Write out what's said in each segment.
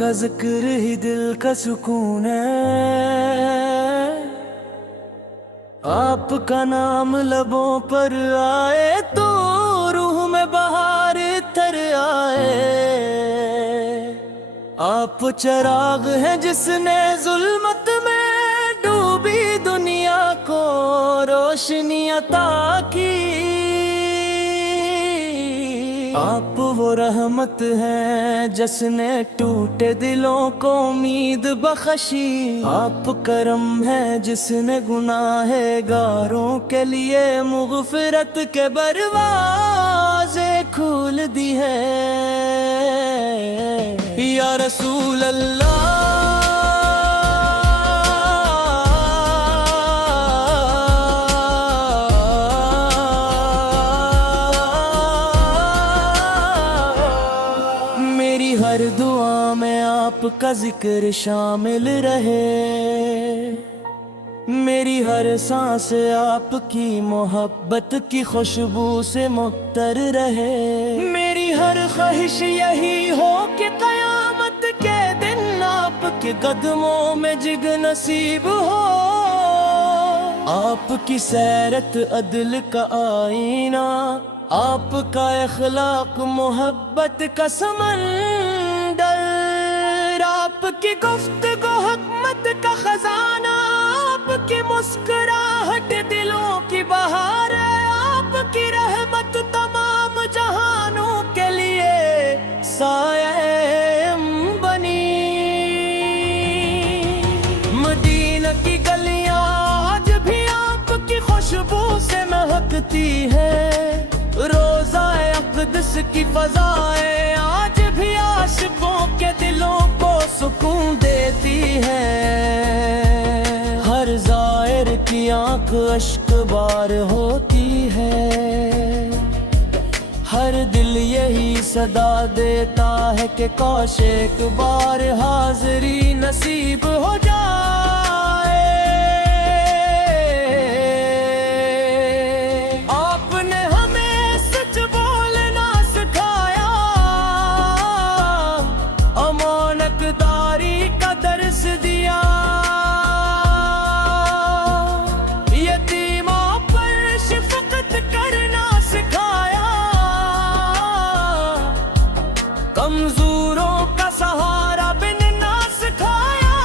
کا ذکر ہی دل کا سکون ہے، آپ کا نام لبوں پر آئے تو روح میں بہار تر آئے۔ آپ چراغ ہیں جس نے ظلمت میں ڈوبی دنیا کو روشنی عطا کی۔ آپ وہ رحمت ہیں جس نے ٹوٹے دلوں کو امید بخشی۔ آپ کرم ہے جس نے گناہ گاروں کے لیے مغفرت کے دروازے کھول دی ہے۔ یا رسول اللہ ہر دعا میں آپ کا ذکر شامل رہے، میری ہر سانس آپ کی محبت کی خوشبو سے معطر رہے۔ میری ہر خواہش یہی ہو کہ قیامت کے دن آپ کے قدموں میں جگ نصیب ہو۔ آپ کی سیرت عدل کا آئینہ، آپ کا اخلاق محبت کا سمندر، آپ کی گفتگو حکمت کا خزانہ، آپ کی مسکراہٹ دلوں کی بہار ہے، آپ کی رحمت تمام جہانوں کے لیے سایہ بنی۔ مدینہ کی گلیاں آج بھی آپ کی خوشبو سے مہکتی ہے، روضہ اقدس کی فضائیں آج بھی عاشقوں کے دلوں کو سکون دیتی ہے۔ ہر زائر کی آنکھ اشک بار ہوتی ہے، ہر دل یہی صدا دیتا ہے کہ کاش ایک بار حاضری نصیب ہو جائے۔ کمزوروں کا سہارا بننا سکھایا،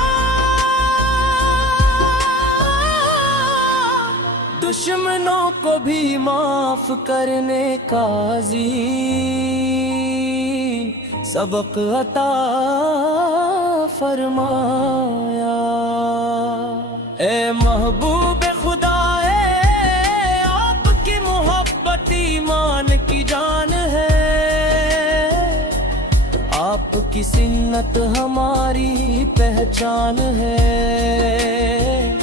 دشمنوں کو بھی معاف کرنے کا عظیم سبق عطا فرمایا۔ اے محبوب خدا ہے، آپ کی محبت ایمان کی جان ہے، آپ کی سنت ہماری پہچان ہے،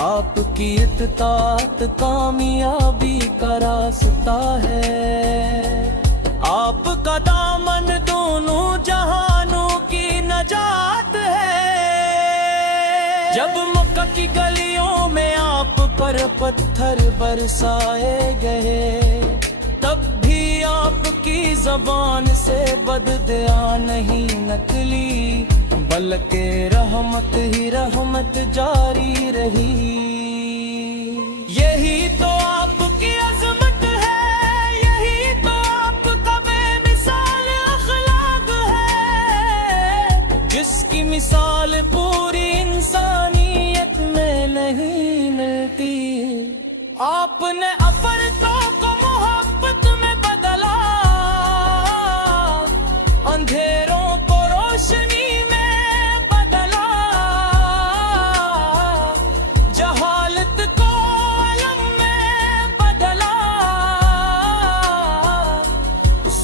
آپ کی اطاعت کامیابی کا راستہ ہے، آپ کا دامن دونوں جہانوں کی نجات ہے۔ جب مکہ کی گلیوں میں آپ پر پتھر برسائے گئے، تب بھی آپ کی زبان سے بددعا نہیں نکلی، بلکہ رحمت ہی رحمت جاری رہی۔ یہی تو آپ کی عظمت ہے، یہی تو آپ کا بے مثال اخلاق ہے، جس کی مثال پوری انسانیت میں نہیں ملتی۔ آپ نے افرتوں کو محبت میں بدلا، اندھیروں کو روشنی میں بدلا، جہالت کو علم میں بدلا،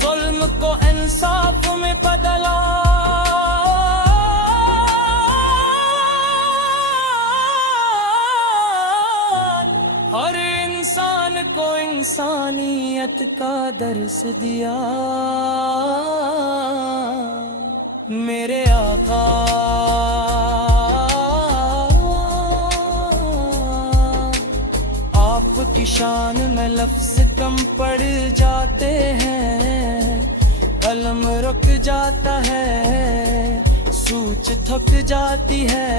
ظلم کو انصاف میں بدلا۔ ہر انسان کو انسانیت کا درس دیا، میرے آقا آپ کی شان میں لفظ کم پڑ جاتے ہیں، قلم رک جاتا ہے، सोच थक जाती है,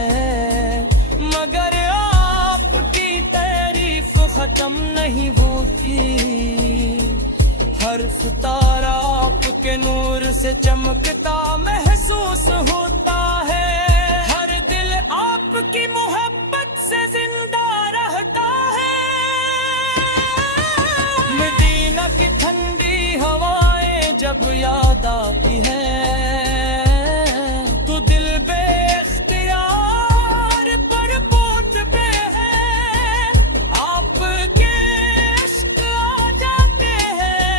मगर आपकी तारीफ खत्म नहीं होती। हर सितारा आपके नूर से चमकता महसूस होता है, हर दिल आपकी मोहब्बत से जिंदा रहता है। मदीना की ठंडी हवाएं जब याद आती है, तो दिल बेख्तियार परपोट पे है, आपके इश्क आ जाते हैं,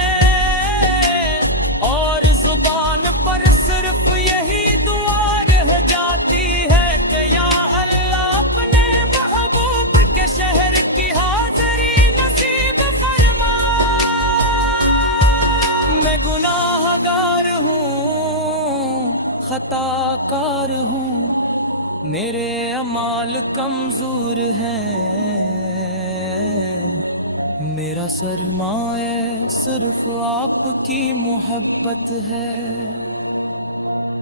और जुबान पर सिर्फ यही दुआ रह जाती है कि या अल्लाह अपने महबूब के शहर की हाज़री नसीब फरमा। मैं गुनाहगार हूँ, खताकार हूँ, मेरे अमाल कमजोर हैं, मेरा सरमाए सिर्फ आपकी मोहब्बत है।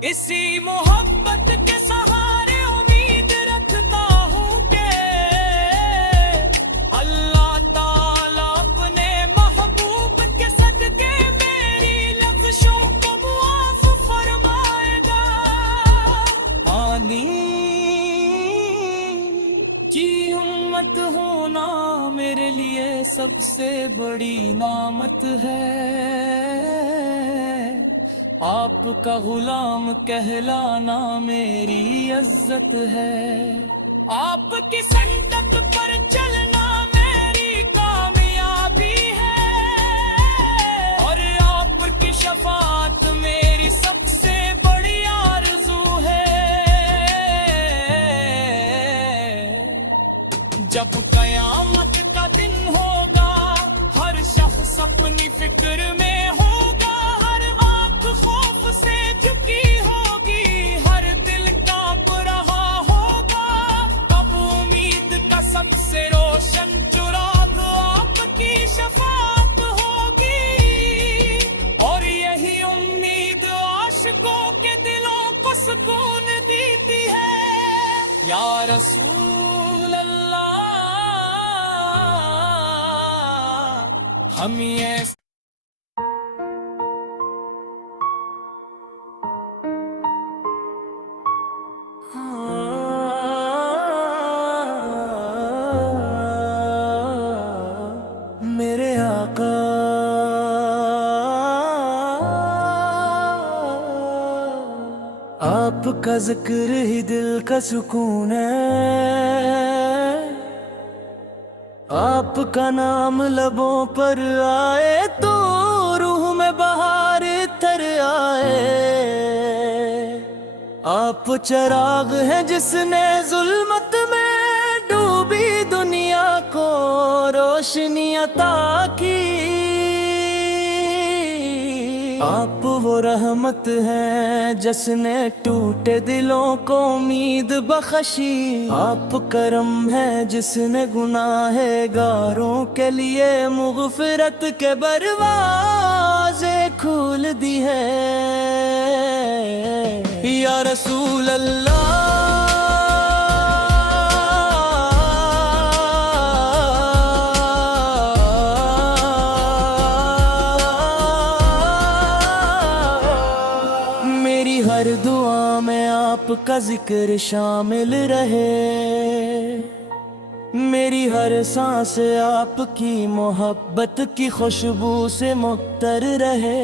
इसी मोहब्बत के सहारे उम्मीद रखता हूँ कि अल्लाह ताला अपने महबूब के सदके मेरी लफ्ज़ों को मुआफ़ फरमाएगा। आमीन की उम्मत होना मेरे लिए सबसे बड़ी नामत है, आपका गुलाम कहलाना मेरी इज्जत है, आपकी संतत पर चलना मेरी कामयाबी है, और आपकी शफाअत मेरी सबसे बड़ी आरज़ू है। जब कयामत का दिन होगा, हर शख्स अपनी फिक्र में होगा, हर आंख खौफ से झुकी होगी, हर दिल कांप रहा होगा, तब उम्मीद का सबसे रोशन चिराग आपकी शफाअत होगी, और यही उम्मीद आशिकों के दिलों को सुकून देती है। या रसूल अल्लाह, हम ये मेरे आका आपका जिक्र ही दिल का सुकून है, आपका नाम लबों पर आए तो रूह में बहार तर आए। आप चिराग हैं जिसने जुल्मत में डूबी दुनिया को रोशनी अता की, आप वो रहमत हैं जिसने टूटे दिलों को उम्मीद बख्शी, आप करम है जिसने गुनाहगारों के लिए मुग़फ़िरत के दरवाज़े खोल दी है। या रसूल अल्लाह, हर दुआ में आपका जिक्र शामिल रहे, मेरी हर सांस आपकी मोहब्बत की खुशबू से मुअत्तर रहे।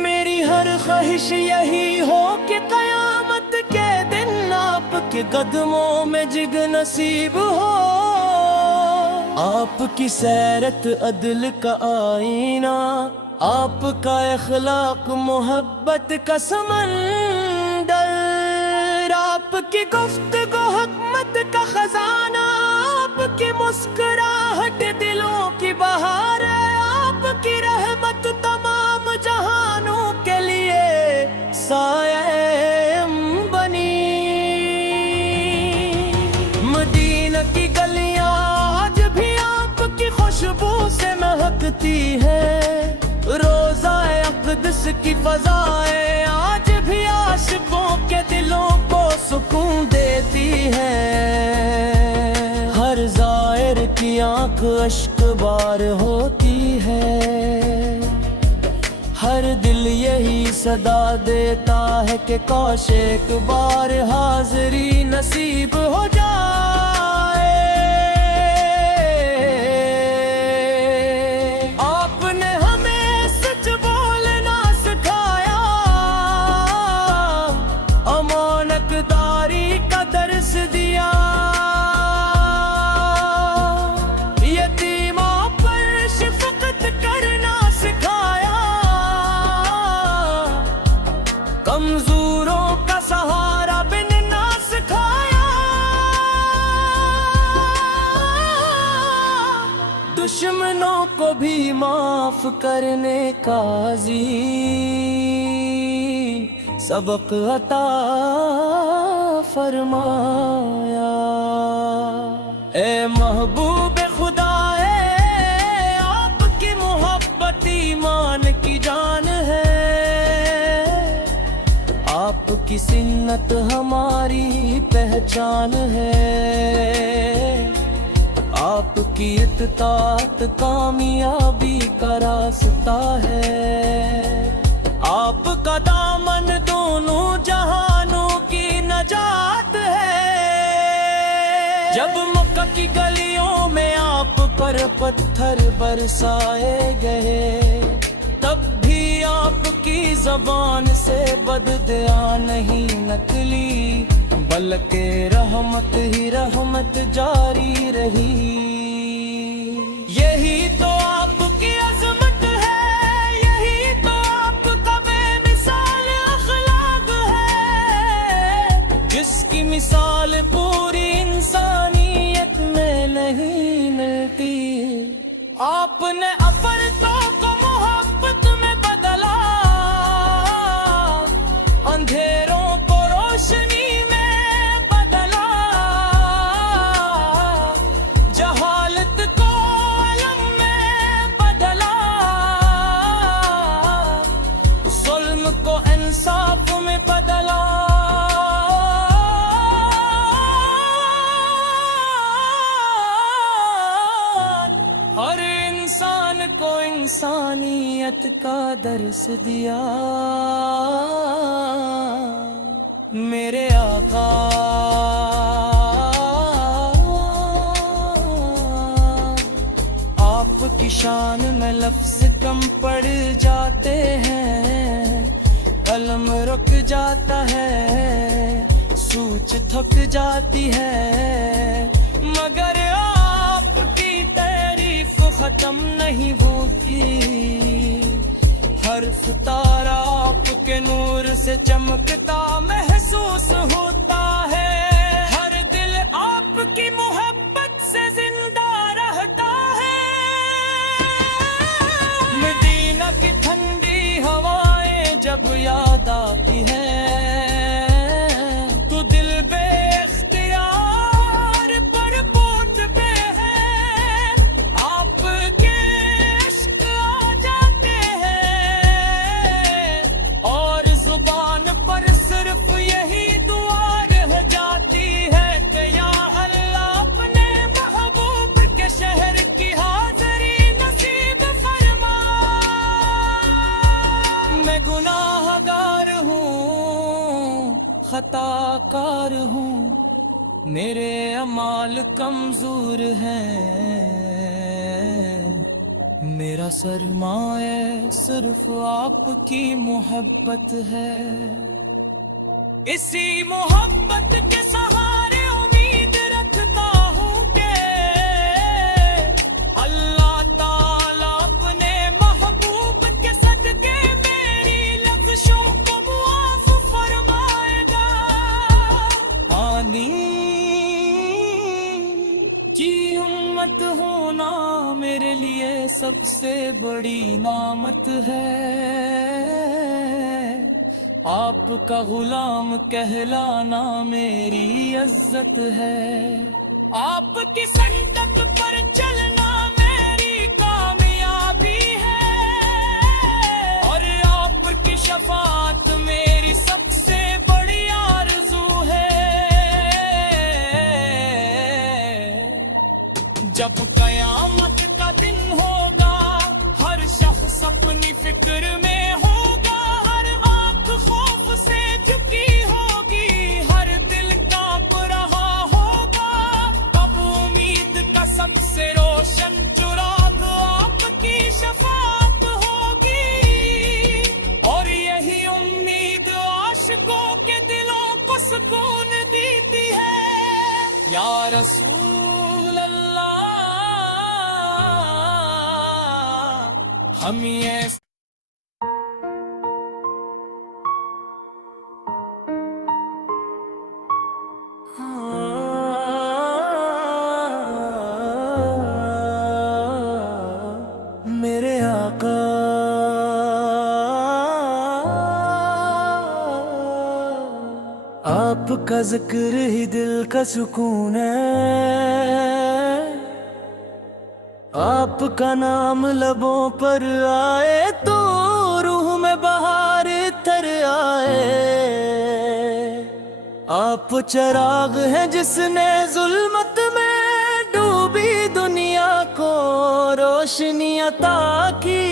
मेरी हर ख्वाहिश यही हो कि क़यामत के दिन आपके कदमों में जिग नसीब हो, आपकी सैरत अदल का आईना, आपका इखलाक मोहब्बत का समंदर, आपकी गुफ्तगू हिकमत का खजाना, आपकी मुस्कुराहट दिलों की बहार है, आपकी रहमत तमाम जहानों के लिए साया बनी। मदीना की गलियां आज भी आपकी खुशबू से महकती है, रोज़ा अक़दस की फ़ज़ाएं आज भी आशिकों के दिलों को सुकून देती है। हर ज़ाहिर की आंख अश्क बार होती है। हर दिल यही सदा देता है कि काश एक बार हाज़री नसीब हो जाए। आपने हमें सच बोलना सिखाया, अमानतदारी का दर्स दिया। यतीमों पर शफ़क़त करना सिखाया, कमजोरों का सहारा बनना सिखाया। दुश्मनों को भी माफ करने का अज़ीम सबक अता फरमाया। ए महबूब खुदा है, आपकी मोहब्बत ईमान की जान है। आपकी सुन्नत हमारी पहचान है। आपकी इत्तात कामयाबी का रास्ता है। आपका दामन दोनों जहानों की नजात है। जब मक्का की गलियों में आप पर पत्थर बरसाए गए, तब भी आपकी ज़बान से बददुआ नहीं निकली, बल्कि रहमत ही रहमत जारी रही। यही तो आपकी अज़मत है, यही तो आपका बेमिसाल अखलाक है, जिसकी मिसाल पूरी इंसानियत में नहीं मिलती। आपने अफरतों को मोहब्बत में बदला, अंधेरों को रोशनी में बदला, जहालत को इल्म में बदला, जुल्म को इंसाफ में बदला। हर इंसान को इंसानियत का दर्स दिया। मेरे आका आपकी शान में लफ्ज कम पड़ जाते हैं, कलम रुक जाता है, सूच थक जाती है, मगर आपकी तारीफ खत्म नहीं होती। हर सितारा आपके नूर से चमकता महसूस होता है। हर दिल आपकी मोहब्बत से जिंदा रहता है। मदीना की ठंडी हवाएं जब याद आती है, तो दिल बेख्तियार पर पहुंचते हैं। आपके इश्क आ जाते हैं, और जुबान पर सिर्फ यही दुआ रह जाती है कि या अल्लाह अपने महबूब के शहर की हाज़री नसीब फरमा। मैं गुनाहगार हूँ, खताकार हूँ, मेरे अमाल कमजोर हैं। मेरा सरमाए सिर्फ आपकी मोहब्बत है। इसी मोहब्बत के सहारे उम्मीद रखता हूँ कि अल्लाह ताला अपने महबूब के सदके मेरी लफ्ज़ों को मुआफ़ फरमाएगा। आमीन। की उम्मत होना मेरे लिए सबसे बड़ी नामत है। आपका गुलाम कहलाना मेरी इज्जत है। आपकी संतत पर चलना मेरी कामयाबी है, और आपकी शफाअत मेरी सब जब कयामत का दिन होगा, हर शख्स अपनी फिक्र में होगा, हर आंख खौफ से झुकी होगी, हर दिल कांप रहा होगा। अब उम्मीद का सबसे रोशन चिराग आपकी शफाअत होगी, और यही उम्मीद आशिकों के दिलों को सुकून देती है। या रसूल अल्लाह, हम ये मेरे आका आपका जिक्र ही दिल का सुकून है, आपका नाम लबों पर आए तो रूह में बहार तर आए। आप चिराग हैं जिसने जुल्मत में डूबी दुनिया को रोशनी अता की।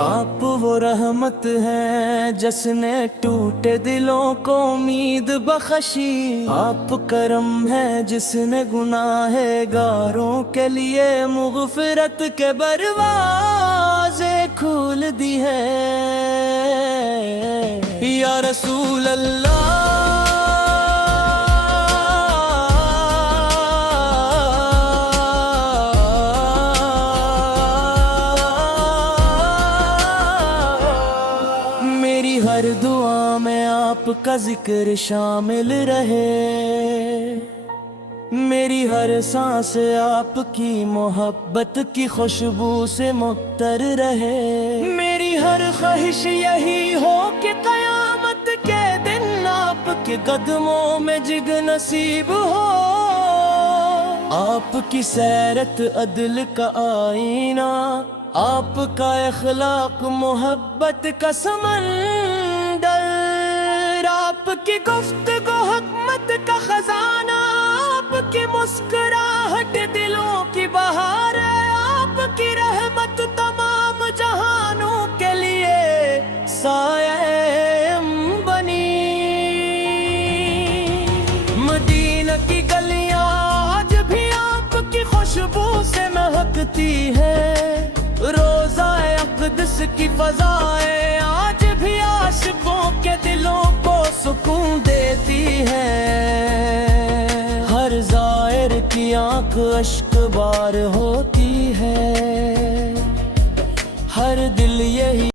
आप वो रहमत हैं जिसने टूटे दिलों को उम्मीद बख्शी। आप करम है जिसने गुनाहगारों के लिए मग़फ़िरत के दरवाज़े खोल दी है। या रसूल अल्लाह, मेरी हर दुआ में आपका जिक्र शामिल रहे, मेरी हर सांस आपकी मोहब्बत की खुशबू से मुअत्तर रहे। मेरी हर ख्वाहिश यही हो कि क़यामत के दिन आपके कदमों में जिग नसीब हो। आपकी सैरत अदल का आईना, आपका इखलाक मोहब्बत का समंदर, आपकी गुफ्तगू हिकमत का खजाना, आपकी मुस्कुराहट दिलों की बहार है। आपकी रहमत तमाम जहानों के लिए साये बनी। मदीना की गलियां आज भी आपकी खुशबू से महकती है, रोज़ाए अक़दस की फ़ज़ाएं आज भी आशिकों के दिलों को सुकून देती है। हर ज़ाहिर की आँख अश्क बार होती है, हर दिल यही